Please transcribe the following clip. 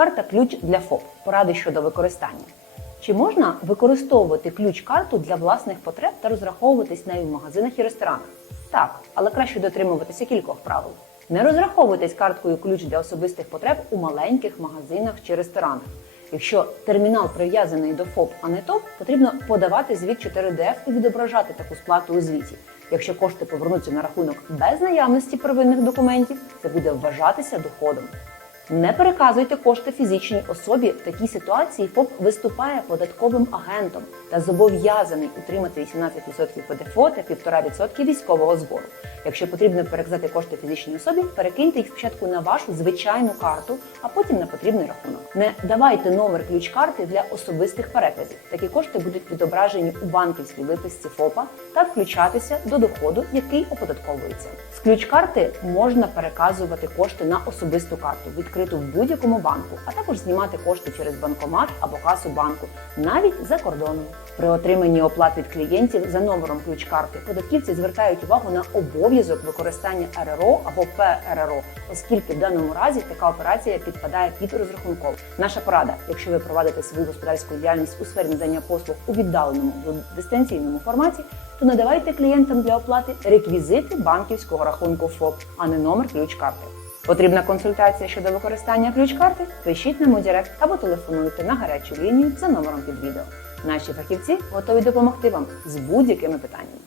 Карта ключ для ФОП. Поради щодо використання. Чи можна використовувати ключ-карту для власних потреб та розраховуватись нею в магазинах і ресторанах? Так, але краще дотримуватися кількох правил. Не розраховуйтесь карткою ключ для особистих потреб у маленьких магазинах чи ресторанах. Якщо термінал прив'язаний до ФОП, а не ТОП, потрібно подавати звіт 4DF і відображати таку сплату у звіті. Якщо кошти повернуться на рахунок без наявності первинних документів, це буде вважатися доходом. Не переказуйте кошти фізичній особі. В такій ситуації ФОП виступає податковим агентом та зобов'язаний утримати 18% ПДФО та 1,5% військового збору. Якщо потрібно переказати кошти фізичній особі, перекиньте їх спочатку на вашу звичайну карту, а потім на потрібний рахунок. Не давайте номер ключ-карти для особистих переказів. Такі кошти будуть відображені у банківській виписці ФОПа та включатися до доходу, який оподатковується. З ключ-карти можна переказувати кошти на особисту карту, відкриту в будь-якому банку, а також знімати кошти через банкомат або касу банку, навіть за кордоном. При отриманні оплат від клієнтів за номером ключ-карти податківці звертають увагу на обов'язок використання РРО або ПРРО, оскільки в даному разі така операція підпадає під розрахунков. Наша порада, якщо ви провадите свою господарську діяльність у сфері надання послуг у віддаленому дистанційному форматі, то надавайте клієнтам для оплати реквізити банківського рахунку ФОП, а не номер ключ-карти. Потрібна консультація щодо використання ключ-карти? Пишіть нам у Директ або телефонуйте на гарячу лінію за номером під відео. Наші фахівці готові допомогти вам з будь-якими питаннями.